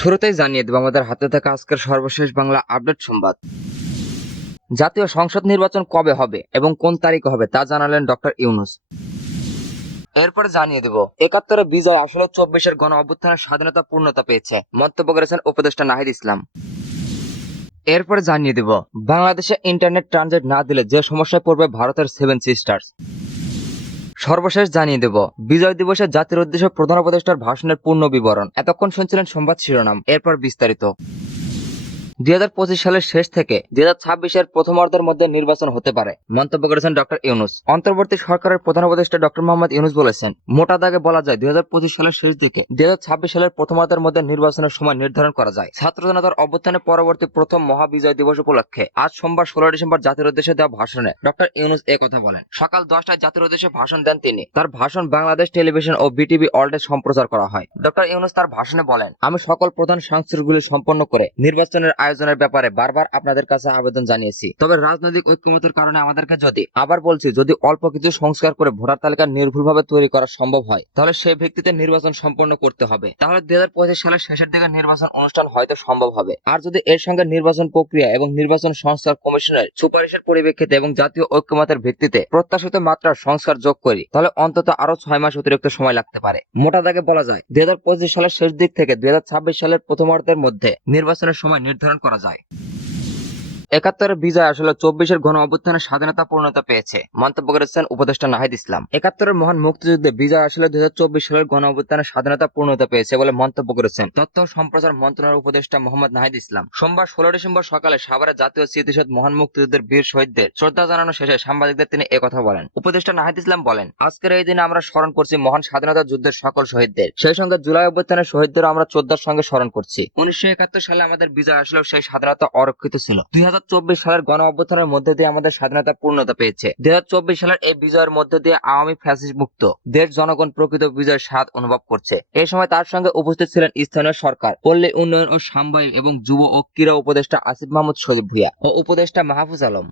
শুরুতেই জানিয়ে দেব আমাদের হাতে থাকা আজকের সর্বশেষ বাংলা আপডেট সংবাদ। জাতীয় সংসদ নির্বাচন কবে হবে এবং কোন তারিখে হবে তা জানালেন ডক্টর ইউনূস। এরপরে জানিয়ে দেব ৭১-এর বিজয় আসলে ২৪-এর গণ অভ্যুত্থানের স্বাধীনতা পূর্ণতা পেয়েছে, মন্তব্য করেছেন উপদেষ্টা নাহিদ ইসলাম। এরপরে জানিয়ে দেব বাংলাদেশে ইন্টারনেট ট্রানজিট না দিলে যে সমস্যায় পড়বে ভারতের 7 সিস্টার্স। সর্বশেষ জানিয়ে দেব বিজয় দিবসে জাতির উদ্দেশ্যে প্রধান উপদেষ্টার ভাষণের পূর্ণ বিবরণ। এতক্ষণ শুনছিলেন সংবাদ শিরোনাম, এরপর বিস্তারিত। ২০২৫ সালের শেষ থেকে ২০২৬-এর প্রথমার্ধের মধ্যে নির্বাচন হতে পারে, মন্তব্য করেছেন ডক্টর ইউনূস। অন্তর্বর্তী সরকারের প্রধান উপদেষ্টা ডক্টর মোহাম্মদ ইউনূস বলেছেন, মোটা দাগে বলা যায় ২০২৫ সালের শেষ দিকে ২০২৬ সালের প্রথমার্ধের মধ্যে নির্বাচনের সময় নির্ধারণ করা যায়। ছাত্র জনতার অভ্যুত্থানের পরবর্তী প্রথম মহাবিজয় দিবস উপলক্ষে আজ সোমবার ১৬ ডিসেম্বর জাতির উদ্দেশ্যে দেওয়া ভাষণে ডক্টর ইউনূস কথা বলেন। সকাল ১০টায় জাতির উদ্দেশ্যে ভাষণ দেন তিনি। তার ভাষণ বাংলাদেশ টেলিভিশন ও বিটিভি ওয়ার্ল্ডে সম্প্রচার করা হয়। ডক্টর ইউনূস তার ভাষণে বলেন, আমি সকল প্রধান সংস্কারগুলি সম্পন্ন করে নির্বাচনের আয়োজনের ব্যাপারে বারবার আপনাদের কাছে আবেদন জানিয়েছি। তবে রাজনৈতিক ঐক্যমতের কারণে আমাদেরকে যদি অল্প কিছু সংস্কার করে ভোটার তালিকা নির্ভুলভাবে তৈরি করা সম্ভব হয়, তাহলে সেই ভিত্তিতে নির্বাচন সম্পন্ন করতে হবে। তাহলে ২০২৫ সালের শেষের দিকে নির্বাচন অনুষ্ঠান হয়তো সম্ভব হবে। আর যদি এর সঙ্গে নির্বাচন প্রক্রিয়া এবং নির্বাচন সংস্কার কমিশনের সুপারিশের পরিপ্রেক্ষিতে এবং জাতীয় ঐক্যমতের ভিত্তিতে প্রত্যাশিত মাত্রার সংস্কার যোগ করি, তাহলে অন্তত আরো ৬ মাস অতিরিক্ত সময় লাগতে পারে। মোটা দাগে বলা যায় ২০২৫ সালের শেষ দিক থেকে ২০২৬ সালের প্রথমার্ধের মধ্যে নির্বাচনের সময় নির্ধারণ করা যায়। ৭১-এর বিজয় আসলে ২৪-এর গণ অভ্যুত্থানের স্বাধীনতা পূর্ণতা পেয়েছে, মন্তব্য করেছেন উপদেষ্টা নাহিদ ইসলাম। ৭১-এর মহান মুক্তিযুদ্ধে বিজয় আসলে ২০২৪ সালের গণ অভ্যুত্থানের স্বাধীনতা পূর্ণতা পেয়েছে বলে মন্তব্য করেছেন তথ্য ও সম্প্রচার মন্ত্রণালয়ের উপদেষ্টা মোহাম্মদ নাহিদ ইসলাম। সোমবার ১৬ ডিসেম্বর সকালে সাভারে জাতীয় স্মৃতিসৌধ মহান মুক্তিযুদ্ধের বীর শহীদদের শ্রদ্ধা জানানো শেষে সাংবাদিকদের তিনি একথা বলেন। উপদেষ্টা নাহিদ ইসলাম বলেন, আজকের এই দিনে আমরা স্মরণ করছি মহান স্বাধীনতা যুদ্ধের সকল শহীদদের, সেই সঙ্গে জুলাই অভ্যুত্থানের শহীদদেরও আমরা শ্রদ্ধার সঙ্গে স্মরণ করছি। ১৯৭১ সালে আমাদের বিজয় আসলেও সেই স্বাধীনতা অরক্ষিত ছিল। ২০২৪ সালের গণ অভ্যুত্থানের মধ্যে দিয়ে আমাদের স্বাধীনতা পূর্ণতা পেয়েছে। ২০২৪ সালের এই বিজয়ের মধ্যে দিয়ে আওয়ামী ফ্যাসিস্ট মুক্ত দেশ জনগণ প্রকৃত বিজয়ের স্বাদ অনুভব করছে। এই সময় তার সঙ্গে উপস্থিত ছিলেন স্থানীয় সরকার, পল্লী উন্নয়ন ও সাম্বায়িক এবং যুব ও ক্রীড়া উপদেষ্টা আসিফ মাহমুদ শরীফ ভূঁইয়া ও উপদেষ্টা মাহফুজ আলম।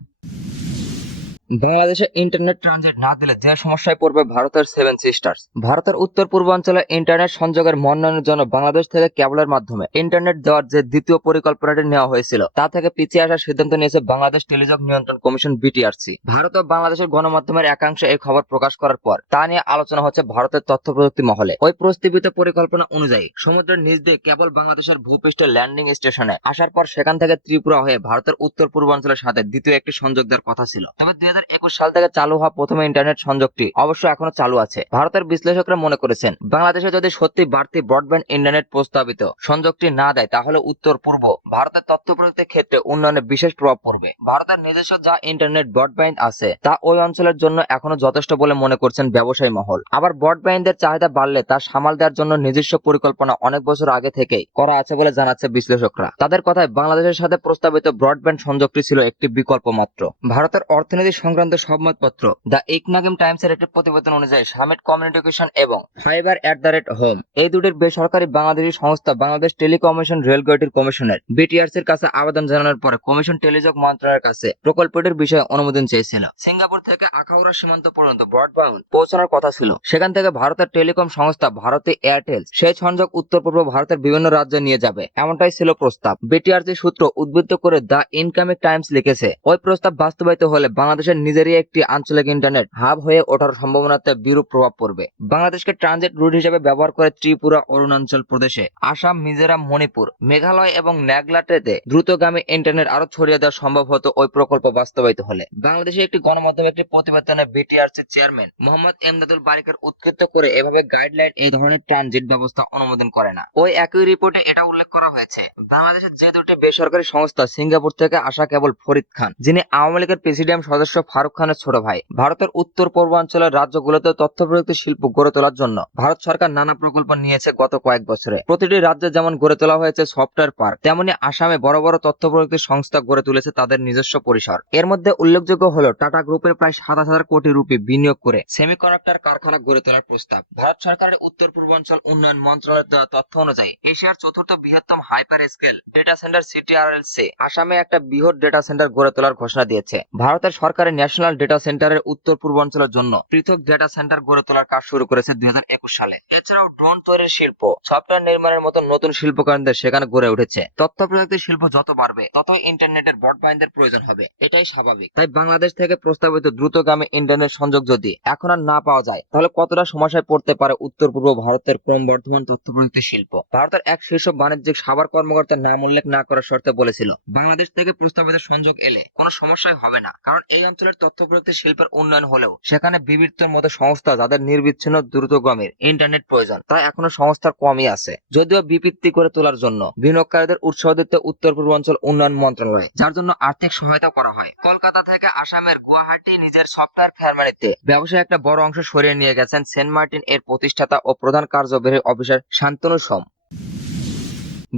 বাংলাদেশে ইন্টারনেট ট্রানজিট না দিলে যে সমস্যায় পড়বে ভারতের 7 সিস্টার্স। ভারতের উত্তর পূর্বাঞ্চলে ইন্টারনেট সংযোগের মনোনয়নের জন্য বাংলাদেশ থেকে কেবলের মাধ্যমে ইন্টারনেট দেওয়ার যে দ্বিতীয় পরিকল্পনাটি নেওয়া হয়েছিল তা থেকে পিছিয়ে আসার সিদ্ধান্ত নিয়েছে বাংলাদেশ টেলিযোগ নিয়ন্ত্রণ কমিশন বিটিআরসি। ভারত ও বাংলাদেশের গণমাধ্যমের একাংশে এই খবর প্রকাশ করার পর তা নিয়ে আলোচনা হচ্ছে ভারতের তথ্য প্রযুক্তি মহলে। ওই প্রস্তাবিত পরিকল্পনা অনুযায়ী সমুদ্রের নিচ দিয়ে কেবল বাংলাদেশের ভূপৃষ্ঠে ল্যান্ডিং স্টেশনে আসার পর সেখান থেকে ত্রিপুরা হয়ে ভারতের উত্তর পূর্বাঞ্চলের সাথে দ্বিতীয় একটি সংযোগ দেওয়ার কথা ছিল। তবে ২০২১ সাল থেকে চালু হওয়া প্রথম ইন্টারনেট সংযোগটি অবশ্য এখনো চালু আছে। ভারতের বিশ্লেষকরা মনে করেছেন, বাংলাদেশে যদি সত্যি বাড়তি ব্রডব্যান্ড ইন্টারনেট প্রস্তাবিত সংযোগটি না দেয়, তাহলে উত্তর পূর্ব ভারতের তথ্য প্রযুক্তির ক্ষেত্রে উন্নয়নে বিশেষ প্রভাব পড়বে। ভারতের নিজস্ব যা ইন্টারনেট ব্রডব্যান্ড আছে তা ওই অঞ্চলের জন্য এখনো যথেষ্ট বলে মনে করছেন ব্যবসায়ী মহল। আবার ব্রডব্যান্ডের চাহিদা বাড়লে তা সামাল দেওয়ার জন্য নিজস্ব পরিকল্পনা অনেক বছর আগে থেকেই করা আছে বলে জানাচ্ছে বিশ্লেষকরা। তাদের কথায় বাংলাদেশের সাথে প্রস্তাবিত ব্রডব্যান্ড সংযোগটি ছিল একটি বিকল্প মাত্র। ভারতের অর্থনীতি সংক্রান্ত সংবাদপত্র দ্য ইকনমিক টাইমসের একটি প্রতিবেদন অনুযায়ী সামিট কমিউনিকেশন এবং ফাইবার@হোম এই দুটির বেসরকারি বাংলাদেশী সংস্থা বাংলাদেশ টেলিকমিউনিকেশন রেলগেটের কমিশনের বিটিআরসির কাছে আবেদন জানানোর পরে কমিশন টেলিযোগ মন্ত্রণালয়ের কাছে প্রকল্পটির বিষয়ে অনুমোদন চেয়েছিল। সিঙ্গাপুর থেকে আখাউড়া সীমান্ত পর্যন্ত ব্রডব্যান্ড পৌঁছানোর কথা ছিল। সেখান থেকে ভারতের টেলিকম সংস্থা ভারতী এয়ারটেল সেই সংযোগ উত্তর পূর্ব ভারতের বিভিন্ন রাজ্যে নিয়ে যাবে, এমনটাই ছিল প্রস্তাব। বিটিআরসি সূত্র উদ্ধৃত করে দ্য ইকনমিক টাইমস লিখেছে, ওই প্রস্তাব বাস্তবায়িত হলে বাংলাদেশের নিজেরই একটি আঞ্চলিক ইন্টারনেট হাব হয়ে ওঠার সম্ভাবনাতে বিরূপ প্রভাব পড়বে। বাংলাদেশকে ট্রানজিট রুট হিসেবে ব্যবহার করে ত্রিপুরা, অরুণাচল প্রদেশে, আসাম, মিজোরাম, মণিপুর, মেঘালয় এবং নাগাল্যান্ডে দ্রুতগামী ইন্টারনেট আরো ছড়িয়ে দেওয়া সম্ভব হতো ওই প্রকল্প বাস্তবায়িত হলে। বাংলাদেশে একটি গণমাধ্যমে একটি প্রতিবেদনে বিটিআরসি চেয়ারম্যান মোহাম্মদ এমদাদুল বারিকের উৎকৃষ্ট করে এভাবে গাইডলাইন এই ধরনের ট্রানজিট ব্যবস্থা অনুমোদন করে না। ওই একই রিপোর্টে এটা উল্লেখ করা হয়েছে, বাংলাদেশের যে দুটি বেসরকারি সংস্থা সিঙ্গাপুর থেকে আসা কেবল ফরিদ খান, যিনি আওয়ামী লীগের প্রেসিডিয়াম সদস্য ফারুক খানের ছোট ভাই, ভারতের উত্তর পূর্বাঞ্চলের রাজ্যগুলোতে তথ্য প্রযুক্তি শিল্প গড়ে তোলার জন্য ভারত সরকার নানা প্রকল্প নিয়েছে গত কয়েক বছরে। প্রতিটি রাজ্যে যেমন গড়ে তোলা হয়েছে সফটওয়্যার পার্ক, তেমনি আসামে বড় বড় তথ্য প্রযুক্তি সংস্থা গড়ে তুলেছে তাদের নিজস্ব পরিসর। এর মধ্যে উল্লেখযোগ্য হলো টাটা গ্রুপের প্রায় ২৭,০০০ কোটি রুপি বিনিয়োগ করে সেমিকন্ডাক্টর কারখানা গড়ে তোলার প্রস্তাব। ভারত সরকারের উত্তর পূর্বাঞ্চল উন্নয়ন মন্ত্রণালয়ের দেওয়া তথ্য অনুযায়ী এশিয়ার চতুর্থ বৃহত্তম হাইপার স্কেল ডেটা সেন্টার সিটিআরএলসি আসামে একটা বৃহৎ ডেটা সেন্টার গড়ে তোলার ঘোষণা দিয়েছে। ভারতের সরকার সরকারি ন্যাশনাল ডেটা সেন্টারের উত্তর পূর্বাঞ্চলের জন্য পৃথক ডেটা সেন্টার গড়ে তোলার কাজ শুরু করেছে 2021 সালে। এছাড়াও ড্রোন তৈরির শিল্প, সফটওয়্যার নির্মাণের মতো নতুন শিল্পকারদের সেখানে গড়ে উঠেছে। তথ্য প্রযুক্তির শিল্প যত বাড়বে ততই ইন্টারনেটের ব্রডব্যান্ডের প্রয়োজন হবে, এটাই স্বাভাবিক। তাই বাংলাদেশ থেকে প্রস্তাবিত দ্রুতগামী ইন্টারনেট সংযোগ যদি এখন আর না পাওয়া যায়, তাহলে কতটা সমস্যায় পড়তে পারে উত্তর পূর্ব ভারতের ক্রমবর্ধমান তথ্য প্রযুক্তি শিল্প। ভারতের এক শীর্ষ বাণিজ্যিক সাভার কর্মকর্তার নাম উল্লেখ না করার শর্তে বলেছিল, বাংলাদেশ থেকে প্রস্তাবিত সংযোগ এলে কোনো সমস্যাই হবে না, কারণ এই অঞ্চলের তথ্য প্রযুক্তি শিল্পের উন্নয়ন হলেও সেখানে বিবৃতির মতো সংস্থা যাদের নির্বিচ্ছিন্ন দ্রুতগামীর ইন্টারনেট প্রয়োজন, তা এখনো সংস্থার কমই আছে। যদিও বিবৃতি করে তোলার জন্য বিনিয়োগকারীদের উৎসাহ দিতে উত্তর পূর্বাঞ্চল উন্নয়ন মন্ত্রণালয়, যার জন্য আর্থিক সহায়তা করা হয়। কলকাতা থেকে আসামের গুয়াহাটি নিজের সফটওয়্যার ফেয়ারমানিতে ব্যবসায় একটা বড় অংশ সরিয়ে নিয়ে গেছেন সেন্ট মার্টিন এর প্রতিষ্ঠাতা ও প্রধান কার্যবাহী অফিসার শান্তনু সোম।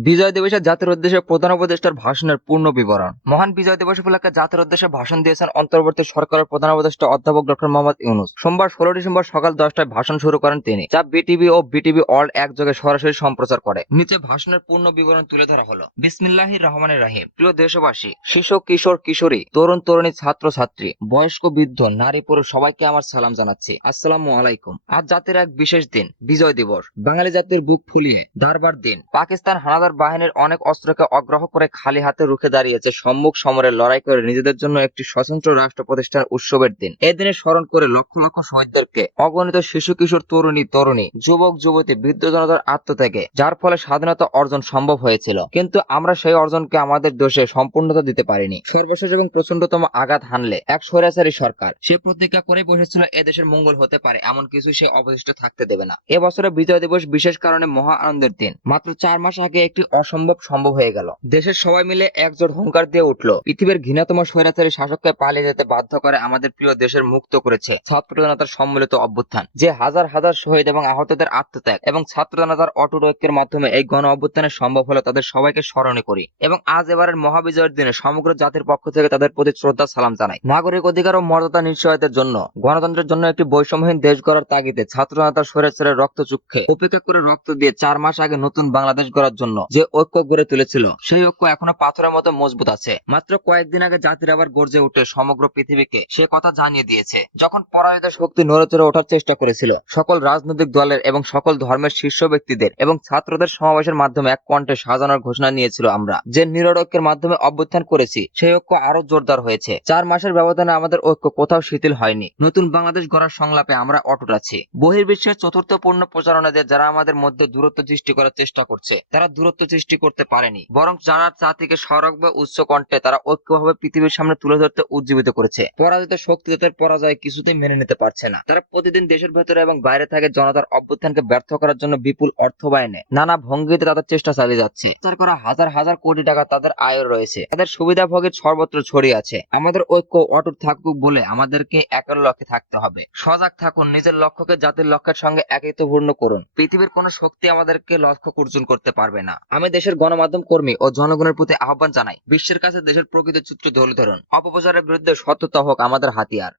বিজয় দিবসে জাতির উদ্দেশ্যে প্রধান উপদেষ্টার ভাষণের পূর্ণ বিবরণ। মহান বিজয় দিবস উপলক্ষে জাতির উদ্দেশ্যে ভাষণ দিয়েছেন অন্তর্বর্তী সরকারের প্রধান উপদেষ্টা অধ্যাপক ডক্টর মোহাম্মদ ইউনূস। সোমবার 16 ডিসেম্বর সকাল 10টায় ভাষণ শুরু করেন তিনি, যা বিটিভি ও বিটিভি ওয়ার্ল্ড একযোগে সরাসরি সম্প্রচার করে। নিচে ভাষণের পূর্ণ বিবরণ তুলে ধরা হলো। বিসমিল্লাহির রহমানির রহিম। প্রিয় দেশবাসী, শিশু, কিশোর, কিশোরী, তরুণ তরুণী, ছাত্র ছাত্রী, বয়স্ক, বৃদ্ধ, নারী, পুরুষ সবাইকে আমার সালাম জানাচ্ছি। আসসালামু আলাইকুম। আজ জাতির এক বিশেষ দিন, বিজয় দিবস। বাঙালি জাতির বুক ফুলিয়ে দারবার দিন। পাকিস্তান হানাদার বাহিনীর অনেক অস্ত্রকে অগ্রাহ্য করে খালি হাতে রুখে দাঁড়িয়েছে সম্মুখ সমরে লড়াই করে নিজেদের জন্য একটি স্বতন্ত্র রাষ্ট্র প্রতিষ্ঠানের উৎসবের দিন। এই দিনে স্মরণ করে লক্ষ লক্ষ শহীদদেরকে, অগণিত শিশু, কিশোর, তরুণী, যুবক, যুবতী, বৃদ্ধ জনতার আত্মত্যাগে, যার ফলে স্বাধীনতা অর্জন সম্ভব হয়েছিল। কিন্তু আমরা সেই অর্জনকে আমাদের দোষে সম্পূর্ণতা দিতে পারিনি। সর্বশেষ এবং প্রচন্ডতম আঘাত হানলে এক স্বৈরাচারী সরকার সে প্রতিজ্ঞা করে বসেছিল এদেশের মঙ্গল হতে পারে এমন কিছু সে অবশিষ্ট থাকতে দেবে না। এবছরের বিজয় দিবস বিশেষ কারণে মহা আনন্দের দিন। মাত্র 4 মাস আগে একটি অসম্ভব সম্ভব হয়ে গেল। দেশের সবাই মিলে একজোট হুঙ্কার দিয়ে উঠলো। পৃথিবীর ঘৃণাতম স্বৈরাচারী শাসককে পালিয়ে যেতে বাধ্য করে আমাদের প্রিয় দেশের মুক্ত করেছে ছাত্র জনতার সম্মিলিত অভ্যুত্থান, যে হাজার হাজার শহীদ এবং আহতদের আত্মত্যাগ এবং ছাত্র জনতার অটুট ঐক্যের মাধ্যমে এই গণ অভ্যুত্থানে সম্ভব হলো। তাদের সবাইকে স্মরণে করি এবং আজ এবারের মহাবিজয়ের দিনে সমগ্র জাতির পক্ষ থেকে তাদের প্রতি শ্রদ্ধা সালাম জানাই। নাগরিক অধিকার ও মর্যাদা নিশ্চয়তার জন্য, গণতন্ত্রের জন্য একটি বৈষম্যহীন দেশ গড়ার তাগিদে ছাত্র জনতার স্বৈরাচারের রক্ত চক্ষে উপেক্ষা করে রক্ত দিয়ে 4 মাস আগে নতুন বাংলাদেশ গড়ার জন্য যে ঐক্য গড়ে তুলেছিল, সেই ঐক্য এখনো পাথরের মতো মজবুত আছে। মাত্র কয়েকদিন আগে জাতির আবার গর্জে উঠে সমগ্র পৃথিবীকে সে কথা জানিয়ে দিয়েছে, যখন পরাজিত শক্তি নড়েচড়ে ওঠার চেষ্টা করেছিল, সকল রাজনৈতিক দলের এবং সকল ধর্মের শীর্ষ ব্যক্তিদের এবং ছাত্রদের সমাবেশের মাধ্যমে এক কণ্ঠে সাজানোর ঘোষণা নিয়েছিল আমরা যে নিরড় ঐক্যের মাধ্যমে অভ্যুত্থান করেছি, সেই ঐক্য আরো জোরদার হয়েছে। 4 মাসের ব্যবধানে আমাদের ঐক্য কোথাও শিথিল হয়নি। নতুন বাংলাদেশ গড়ার সংলাপে আমরা অটুট আছি। বহির্বিশ্বের চতুর্থ পূর্ণ প্রচারণা দিয়ে যারা আমাদের মধ্যে দূরত্ব সৃষ্টি করার চেষ্টা করছে, তারা দূরত্ব সৃষ্টি করতে পারেনি, বরং যারা জাতিকে সড়ক বা উচ্চ কণ্ঠে তারা ঐক্যভাবে পৃথিবীর সামনে তুলে ধরতে উজ্জীবিত করেছে। পরাজিত শক্তি তাদের পরাজয় কিছুতেই মেনে নিতে পারছে না। তারা প্রতিদিন দেশের ভেতরে এবং বাইরে থেকে জনতার অভ্যুত্থানকে ব্যর্থ করার জন্য বিপুল অর্থ ব্যয়ে নানা ভঙ্গিতে তাদের চেষ্টা চালিয়ে যাচ্ছে। প্রচার করা হাজার হাজার কোটি টাকা তাদের আয় রয়েছে, তাদের সুবিধাভোগী সর্বত্র ছড়িয়ে আছে। আমাদের ঐক্য অটুট থাকুক বলে আমাদেরকে একের লক্ষ্যে থাকতে হবে। সজাগ থাকুন, নিজের লক্ষ্যকে জাতির লক্ষ্যের সঙ্গে একত্রপূর্ণ করুন। পৃথিবীর কোন শক্তি আমাদেরকে লক্ষ্য অর্জন করতে পারবে না। আমি দেশের গণমাধ্যম কর্মী ও জনগণের প্রতি আহ্বান জানাই, বিশ্বের কাছে দেশের প্রকৃত চিত্র তুলে ধরুন। অপপ্রচারের বিরুদ্ধে সততা হোক আমাদের হাতিয়ার।